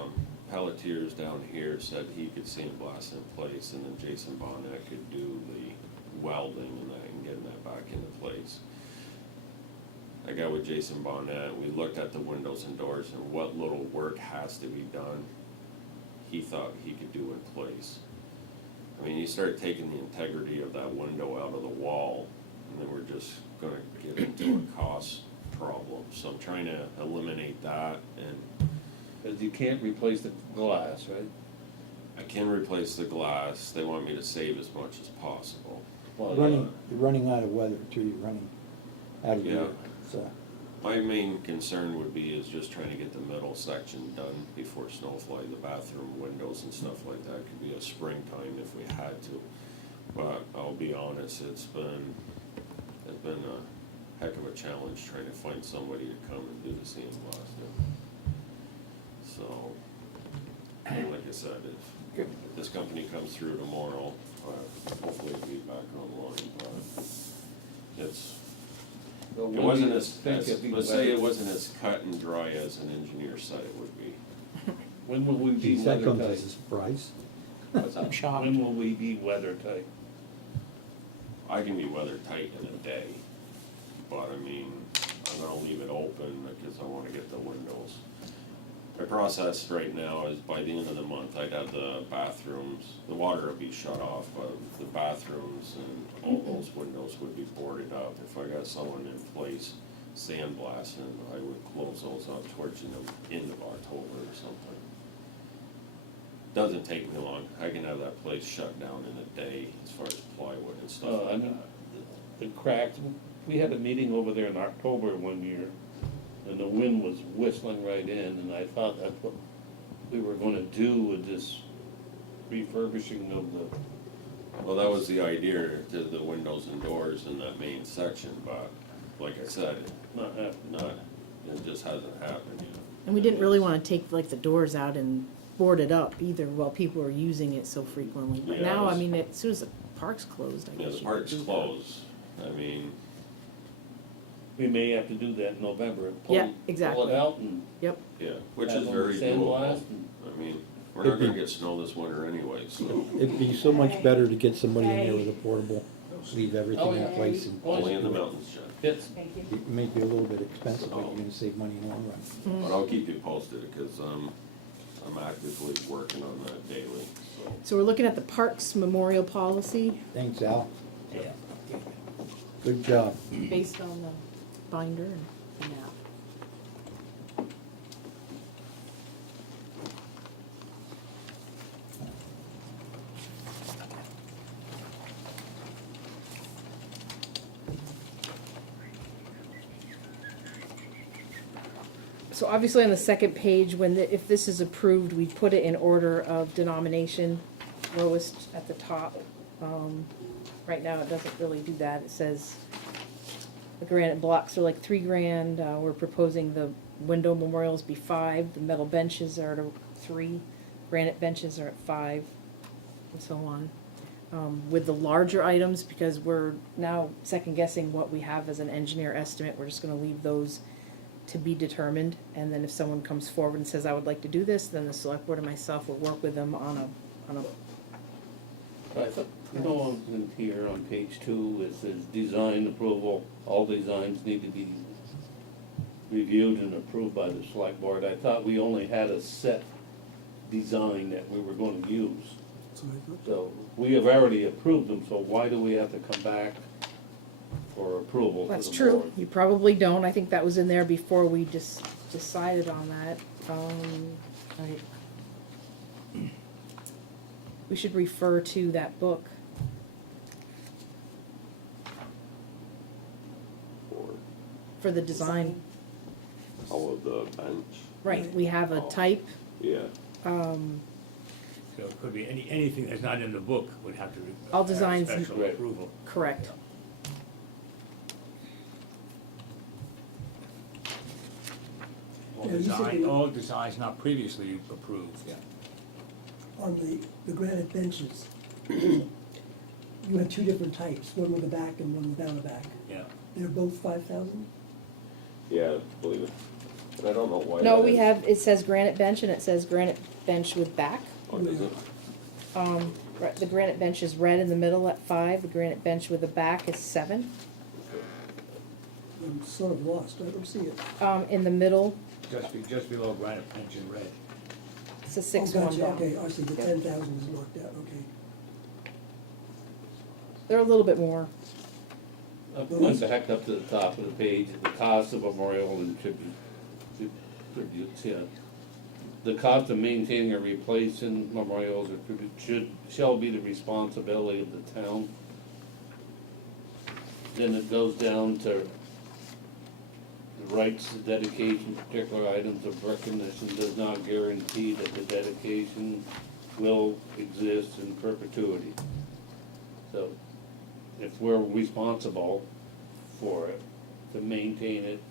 Pelletiers down here said he could sandblast in place, and then Jason Bonnet could do the welding and that and getting that back into place. I got with Jason Bonnet, we looked at the windows and doors and what little work has to be done, he thought he could do in place. I mean, you start taking the integrity of that window out of the wall, and then we're just gonna get into a cost problem. So I'm trying to eliminate that, and Cause you can't replace the glass, right? I can replace the glass. They want me to save as much as possible. Well, You're running out of weather too, you're running out of Yeah. year, so. My main concern would be is just trying to get the middle section done before snowfly, the bathroom windows and stuff like that. Could be a springtime if we had to. But I'll be honest, it's been a heck of a challenge trying to find somebody to come and do the sandblasting. So, like I said, if this company comes through tomorrow, hopefully it'll be back online, but it's So It when wasn't do you as, think it'd be let's say it weather- wasn't as cut and dry as an engineer said it would be. When will we be Geez, that weather comes as a tight? surprise. What's I'm that? shocked. When will we be weather tight? I can be weather tight in a day, but I mean, I'm gonna leave it open because I wanna get the windows. My process right now is by the end of the month, I'd have the bathrooms, the water would be shut off, but the bathrooms and all those windows would be boarded up. If I got someone in place sandblasting, I would close those up towards the end of October or something. Doesn't take me long, I can have that place shut down in a day as far as plywood and stuff I like mean, that. the cracks, we had a meeting over there in October one year, and the wind was whistling right in, and I thought that's what we were gonna do with this refurbishing of the, Well, that was the idea, to the windows and doors in that main section, but like I said, not happening. not, it just hasn't happened yet. And we didn't really wanna take like the doors out and board it up either while people are using it so frequently. But Yeah, now, I it's- mean, as soon as the park's closed, I Yeah, guess the you could park's do that. closed, I mean, We may have to do that in November. Yeah, Pull exactly. it out and Yep, yeah, which have is them very doable. sandblast and- I mean, we're not gonna get snow this winter anyway, so, It'd be so much better to get somebody in there with a portable, leave everything in yeah. place and. only in the mountains, Jeff. It's, It may be a little bit expensive, but you're gonna save money in the long run. But I'll keep you posted, because, I'm actively working on that daily, so. so we're looking at the Parks Memorial Policy Thanks, Al. Yeah. Good job. based on the binder and the map. So obviously on the second page, if this is approved, we put it in order of denomination, lowest at the top. Right now, it doesn't really do that. It says the granite blocks are like $3,000. We're proposing the window memorials be 5. The metal benches are at 3. Granite benches are at 5, and so on. With the larger items, because we're now second guessing what we have as an engineer estimate, we're just gonna leave those to be determined. And then if someone comes forward and says, I would like to do this, then the select board and myself will work with them on a I thought, you know, in here on page 2, it says design approval, all designs need to be reviewed and approved by the select board. I thought we only had a set design that we were gonna use. So I thought, So, we have already approved them, so why do we have to come back for approval? That's to the true, board? you probably don't, I think that was in there before we just decided on that. We should refer to that book. For the design, All of the bench, right, we have a type, yeah. So it could be anything that's not in the book would have to. All have designs- Special Right. approval. correct. All Yeah, you said design, you- all designs not previously approved. Yeah. on the granite benches, you had 2 different types, one with a back and one without a back. Yeah. They're both 5,000? Yeah, believe it, but I don't know why. No, that we is. have, it says granite bench and it says granite bench with back. Oh, does it? Right, the granite bench is red in the middle at 5, the granite bench with the back is 7. I'm sort of lost, I don't see it. In the middle, Just below granite bench in red. it's a Oh, 6-1 gotcha, down. okay, I see, the Yep. 10,000 is knocked out, okay. They're a little bit more. Went back up to the top of the page, the cost of memorial and tributes, yeah. The cost of maintaining or replacing memorials or tributes shall be the responsibility of the town. Then it goes down to the rights to dedication, particular items of recognition does not guarantee that the dedication will exist in perpetuity. So, if we're responsible for it, to maintain it,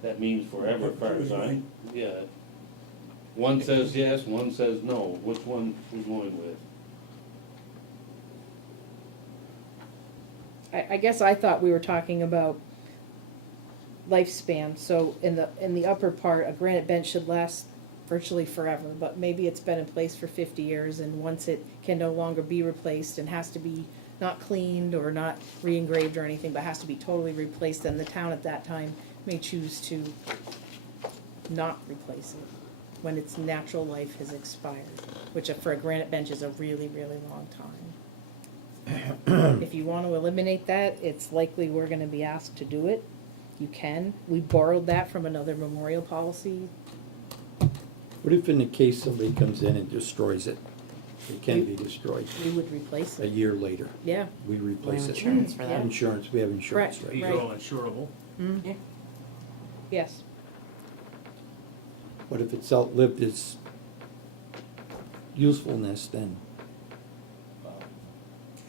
that means forever, as far as I, yeah. One says yes, one says no, which one we going with? I guess I thought we were talking about lifespan, so in the upper part, a granite bench should last virtually forever, but maybe it's been in place for 50 years, and once it can no longer be replaced and has to be not cleaned or not re-engraved or anything, but has to be totally replaced, then the town at that time may choose to not replace it when its natural life has expired, which for a granite bench is a really, really long time. If you want to eliminate that, it's likely we're gonna be asked to do it. You can. We borrowed that from another memorial policy. What if in the case somebody comes in and destroys it? It can be destroyed. We would replace A it. year later, Yeah. we replace it. Insurance for that. Insurance, we have insurance, Correct. right? These are all insurable. Yeah. Yes. But if it's outlived its usefulness, then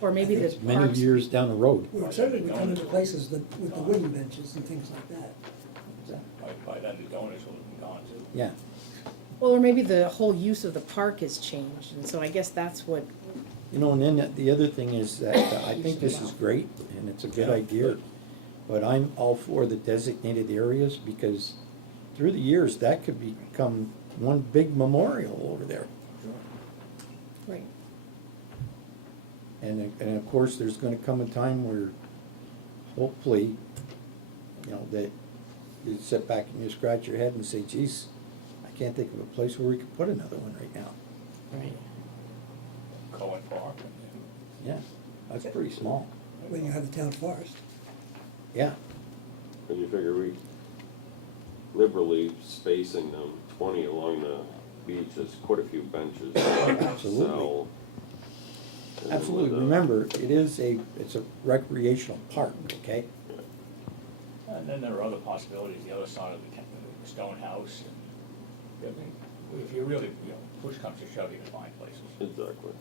Or maybe the it's many parks. years down the road. Well, certainly we come into places with the wooden benches and things like that. By then the donors will be gone too. Yeah, Well, or maybe the whole use of the park has changed, and so I guess that's what, you know, and then the other thing is that I think this is great, and it's a good idea, but I'm all for the designated areas, because through the years, that could become one big memorial over there. right. And of course, there's gonna come a time where, hopefully, you know, that you sit back and you scratch your head and say, geez, I can't think of a place where we could put another one right now. Right. Cohen Park. Yeah, that's pretty small. When you have the town forest. Yeah, And you figure we liberally spacing them 20 along the beach is quite a few benches. Absolutely. So, and then absolutely. with, Remember, it's a recreational park, okay? And then there are other possibilities, the other side of the stone house. And, I mean, if you really, push comes to shove, you can find places. Exactly.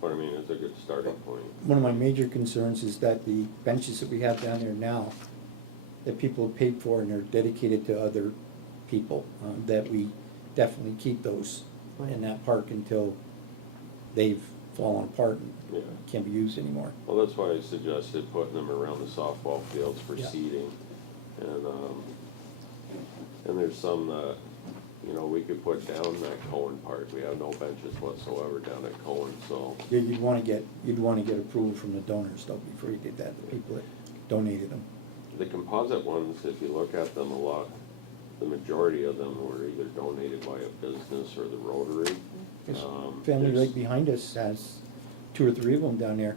But I mean, it's a good starting point. One of my major concerns is that the benches that we have down there now, that people have paid for and are dedicated to other people, that we definitely keep those in that park until they've fallen apart and Yeah. can't be used anymore. Well, that's why I suggested putting them around the softball fields for Yeah. seating. And there's some that, we could put down at Cohen Park. We have no benches whatsoever down at Cohen, so. Yeah, you'd wanna get approval from the donors though before you did that, the people that donated them. The composite ones, if you look at them a lot, the majority of them were either donated by a business or the Rotary. This family There's- right behind us has 2 or 3 of them down there.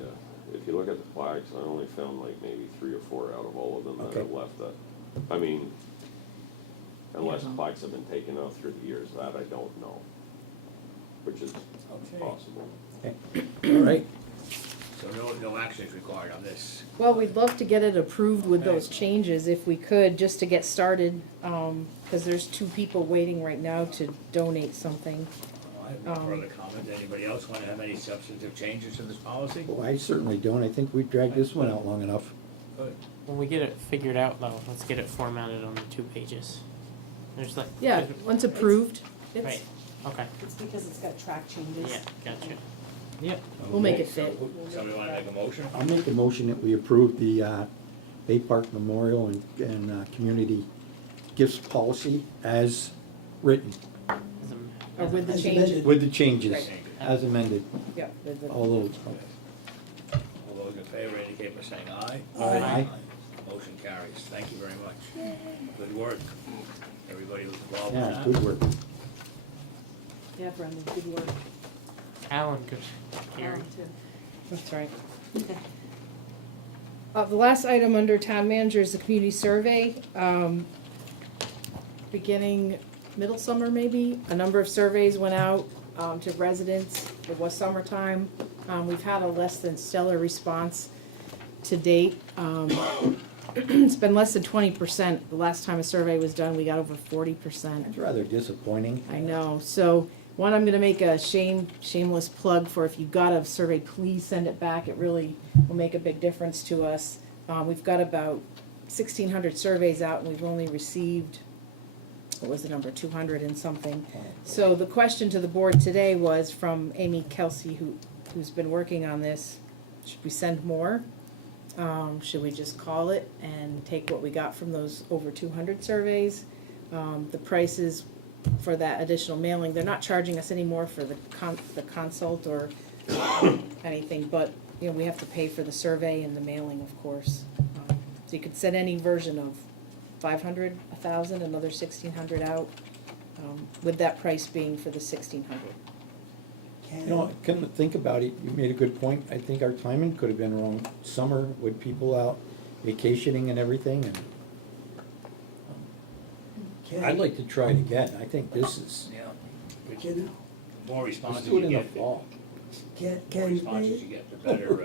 Yeah, if you look at the plaques, I only found like maybe 3 or 4 out of all of them that Okay. have left that. I mean, unless plaques have been taken out through the years, that I don't know, which is Okay. possible. Okay, all right. So no action is required on this. Well, we'd love to get it approved with those changes if we could, just to get started, because there's 2 people waiting right now to donate something. I have no further comment. Anybody else want to have any substantive changes to this policy? Well, I certainly don't. I think we've dragged this one out long enough. Good. When we get it figured out though, let's get it formatted on the 2 pages. There's like. Yeah, once approved, Right, it's, okay, It's because it's got track changes. yeah, gotcha. Yep, we'll make Okay, it fit. Somebody want to make a motion? I'll make a motion that we approve the Bay Park Memorial and Community Gifts Policy as written, Or with the As change, amended. with the changes, Right. as amended, yeah, with the. all those. All those in favor indicate by saying aye. Aye. Motion carries. Thank you very much. Good work. Everybody who's involved in Yeah, that. good work. Yeah, Brendan, good work. Alan, good, Gary. Alan, too. That's right. The last item under town manager is the community survey. Beginning middle summer maybe, a number of surveys went out to residents. It was summertime. We've had a less than stellar response to date. It's been less than 20%. The last time a survey was done, we got over 40%. That's rather disappointing. I know, so, one, I'm gonna make a shameless plug for if you got a survey, please send it back, it really will make a big difference to us. We've got about 1,600 surveys out and we've only received, what was the number, 200 and something. So the question to the board today was from Amy Kelsey, who's been working on this, should we send more? Should we just call it and take what we got from those over 200 surveys? The prices for that additional mailing, they're not charging us anymore for the consult or anything, but, you know, we have to pay for the survey and the mailing, of course. So you could set any version of 500, 1,000, another 1,600 out, with that price being for the 1,600. You know, come to think about it, you made a good point. I think our timing could have been around summer with people out vacationing and everything, and I'd like to try it again. I think this is, Yeah. Which, Can, the more let's responses do it you in the get, the fall. can, more responses can, you get, the better,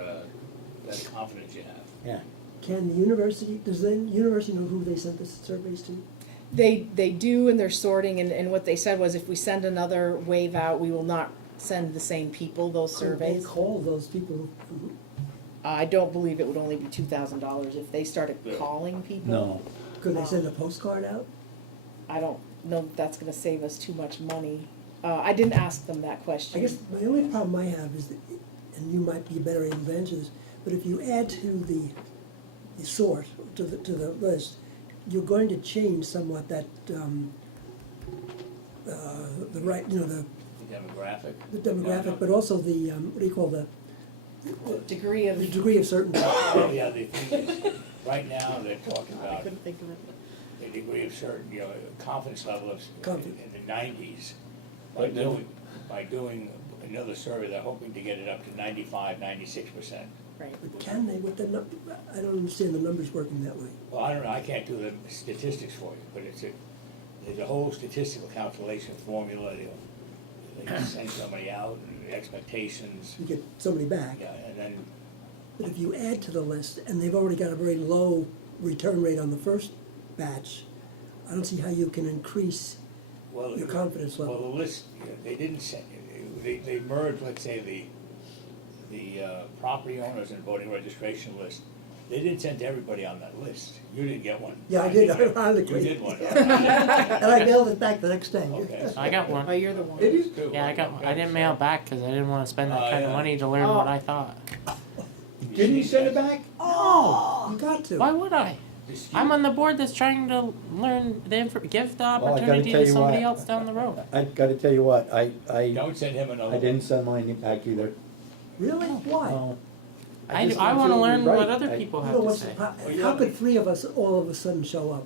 better confidence you have. Yeah. can the university, does the university know who they sent the surveys to? They do, and they're sorting, and what they said was if we send another wave out, we will not send the same people those Could they surveys. call those people who, I don't believe it would only be $2,000 if they started Yeah. calling people. No, could they send a postcard out? I don't know if that's gonna save us too much money. I didn't ask them that question. I guess my only problem I have is that, and you might be better able to answer this, but if you add to the sort, to the list, you're going to change somewhat that, the right, you know, The demographic. the demographic, but also the, what do you call the Degree of, degree of certainty. Oh, yeah, the thing is, right now, they're talking I about couldn't think of it. a degree of certain, you know, confidence level of, Confidence. in the 90s. Right now. By doing another survey, they're hoping to get it up to 95, 96%. Right. But can they, with the, I don't understand the numbers working that way. Well, I don't know, I can't do the statistics for you, but there's a whole statistical calculation formula. They send somebody out, and the expectations, You get somebody back. yeah, and then, But if you add to the list, and they've already got a very low return rate on the first batch, I don't see how you can increase well. your confidence Well, level. the list, they didn't send, they merged, let's say, the property owners and voting registration list. They didn't send to everybody on that list. You didn't get one. Yeah, I did, You ironically. did one. And I mailed it back the next day. Okay. I got Oh, one. you're the one. Did you? Two. Yeah, I got one. I didn't Okay, mail so- it back because I didn't want to spend that kind of yeah. money to learn what I thought. didn't you send it back? Oh, you got to. Why would I? Just I'm you- on the board that's trying to learn give the Well, I gotta opportunity tell to you somebody what. else down the road. I gotta tell you what, I Don't send him another. I didn't send mine back either. Really? Why? No. I just want don't to feel learn right. what other I- people You have know to what's the say. pro- How could three of us all of a sudden show up?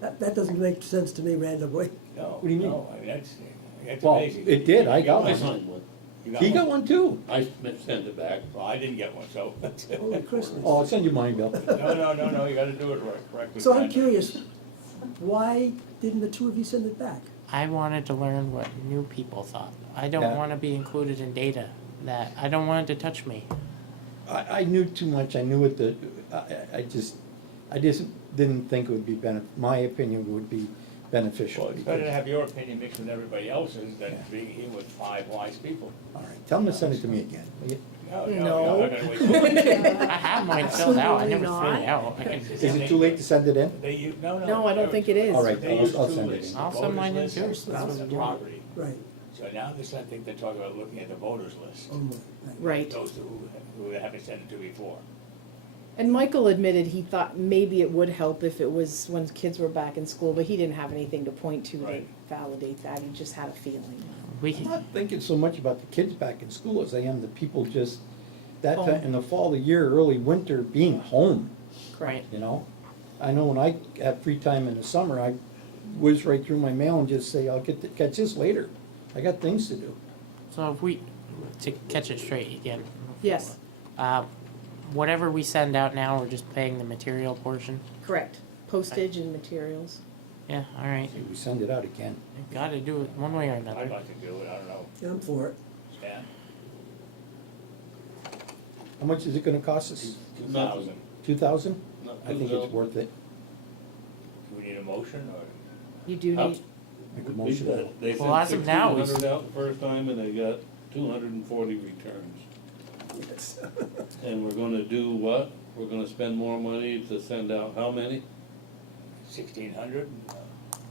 That doesn't make sense to me randomly. No, What do you mean? no, I mean, that's Well, amazing. it did, I got I one. signed one. You He got one too. I sent it back. Well, I didn't get one, so. Holy Christmas. Oh, I'll send you mine, Bill. No, you gotta do it correctly. So I'm curious, why didn't the two of you send it back? I wanted to learn what new people thought. I don't Yeah. want to be included in data that I don't want it to touch me. I knew too much, I knew what I just didn't think it would be my opinion would be beneficial. Well, it's better to have your opinion mixed with everybody else's than being here with 5 wise people. All right, tell him to send it to me again, will you? No, No. you're not gonna waste. I have mine filled out. I never Absolutely threw it out. I can, Is it too late to send it in? No. No, I don't think it is. All right, They I'll- use I'll two send it lists, in. the I'll send voters mine in list too. and That's the what I'm property. Right. So now this, I think they're talking about looking at the voters list, Oh, my. Right. those who haven't sent it to before. And Michael admitted he thought maybe it would help if it was when kids were back in school, but he didn't have anything to point to Right. validate that. He just had a feeling. we I'm can, not thinking so much about the kids back in school as I am the people just, that Home. time, in the fall of the year, early winter, being home, right. you know? I know when I have free time in the summer, I whiz right through my mail and just say, I'll catch this later. I got things to do. So if we, to catch it straight again. Yes, Whatever we send out now, we're just paying the material portion. correct. Postage and materials. Yeah, all right. Say we send it out again. Got to do it one way or I'd another. like to do it, I don't know, Yeah, I'm for it. Stan, How much is it gonna cost us? 2,000. 2,000? Not I think it's 2,000. worth it. Do we need a motion, or? You do How- need, Make a We motion. got- They Well, as sent of now, 1,600 out the first time and they got 240 returns. Yes. And we're gonna do what? We're gonna spend more money to send out how many? 1,600?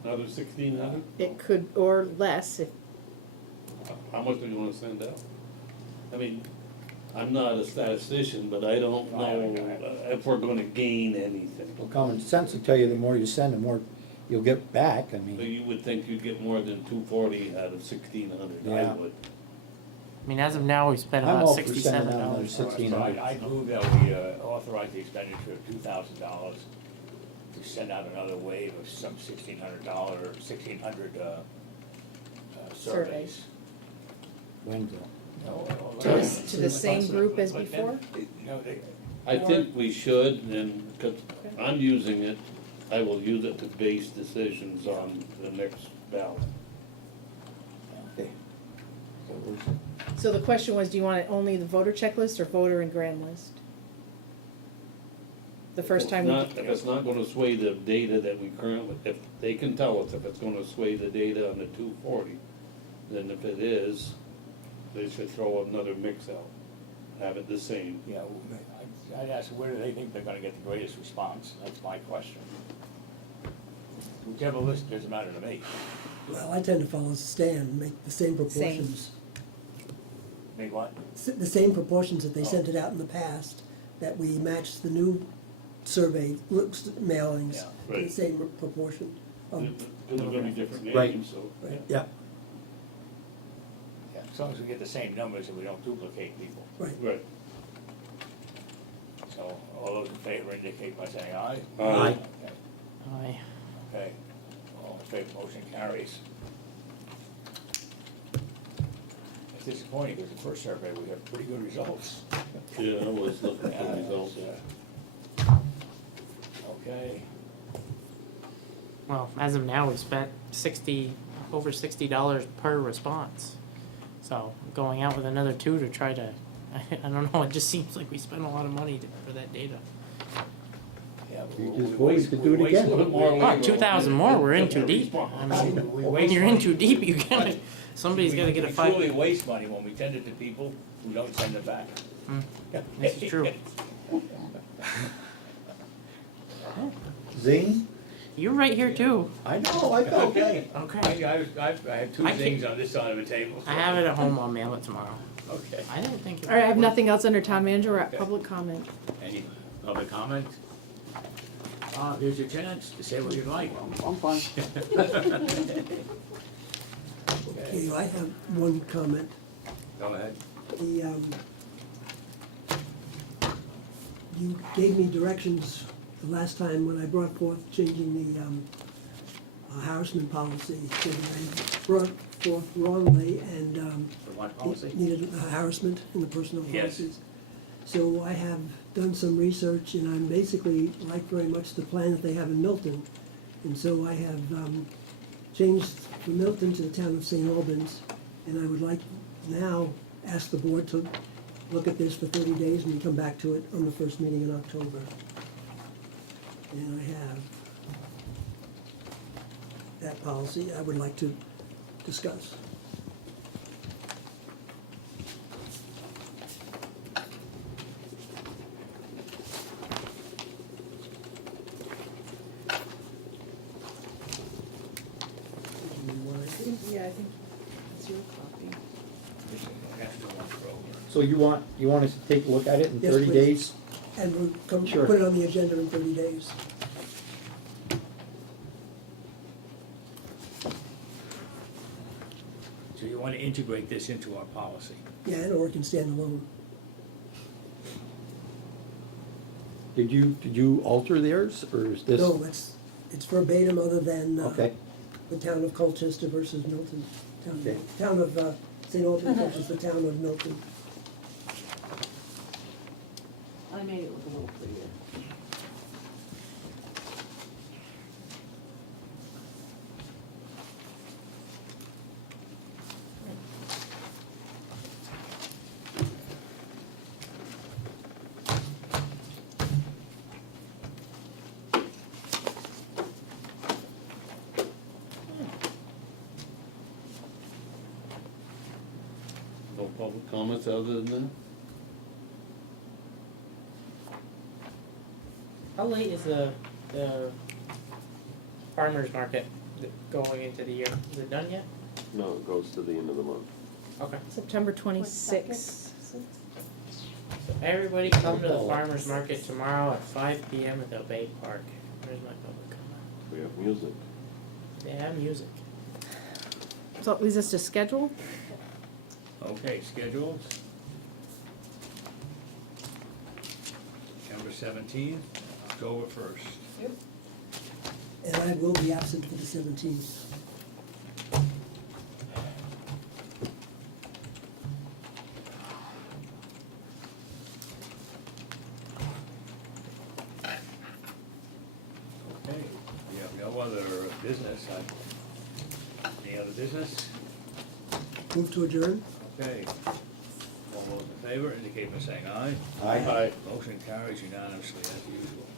Another 1,600? it could, or less, if, How much do you wanna send out? I mean, I'm not a statistician, but I don't know if we're gonna gain anything. Well, common sense will tell you the more you send, the more you'll get back, I So mean, you would think you'd get more than 240 out of 1,600, I Yeah. would. I mean, as of now, we spent I'm about all for sending $67. out another So 1,600. I move that we authorize the expenditure of $2,000 to send out another wave of some $1,600 surveys. When, Bill? To the same group as But then, before? no, they, I think we should, and, cause I'm using it, I will use it to base decisions on the next ballot. Okay. So where's it? So the question was, do you want it only the voter checklist or voter and grand list? The first time we, If it's not gonna sway the data that we currently, if they can tell us if it's gonna sway the data on the 240, then if it is, they should throw another mix out, have it the same. yeah, I'd ask, where do they think they're gonna get the greatest response? That's my question. Whichever list, doesn't matter to me. Well, I tend to follow Stan, make the same proportions. Make what? The same proportions that they sent it out in the past, that we match the new survey mailings Yeah, to the right. same proportion. They're gonna be different Right. names, so. Right. Yeah, Yeah, as long as we get the same numbers and we don't duplicate people. Right. Right. So all those in favor indicate by saying aye. Aye. Okay. Aye. Okay, all in favor, motion carries. It's disappointing, because the first survey, we have pretty good results. Yeah, I was looking Yeah, for results. Okay, Well, as of now, we've spent over $60 per response. So going out with another two to try to, I don't know, it just seems like we spend a lot of money for that data. yeah. You we just voted waste- to we do it waste a again. little More bit. labor. 2,000 more, we're in too deep. I mean, We when waste you're in money. too deep, you gotta, somebody's gotta get a We five. truly waste money when we send it to people who don't send it back. This is true. zing, You're right here too. I know, I know. Okay. Okay. I have two I can't- things on this side of the table. I have it at home, I'll mail it tomorrow. Okay. I didn't think. all right, I have nothing else under town manager, we're at public comment. Any public comment? Here's your chance to say what you'd like. I'm fine. Okay, I have one comment. Go ahead. You gave me directions the last time when I brought forth changing the harassment policy. So I brought forth wrongly and For what policy? needed harassment in the personnel Yes. policies. So I have done some research and I'm basically like very much the plan that they have in Milton. And so I have changed from Milton to the town of St. Albans. And I would like now ask the board to look at this for 30 days and come back to it on the first meeting in October. And I have that policy I would like to discuss. Yeah, I think it's your copy. Just an extra one for over. So you want us to take a look at it in Yes, 30 please. days? And we'll come, Sure. put it on the agenda in 30 days. So you want to integrate this into our policy? Yeah, and or it can stand alone. Did you alter theirs, or is this? No, it's verbatim other than Okay, the town of Colchester versus Milton. Okay. Town of St. Albans versus the town of Milton. I made it look a little prettier. No public comments other than that? How late is the farmer's market going into the year? Is it done yet? No, it goes to the end of the month. Okay. September 26th. So everybody come to the farmer's market tomorrow at 5 p.m. at the Bay Park. Where's my public comment? We have music. They have music. So is this just scheduled? Okay, schedules. September 17th, October 1st. And I will be absent for the 17th. Okay, we have no other business. Any other business? Move to adjourn? Okay. All those in favor indicate by saying aye. Aye. Motion carries unanimously as usual.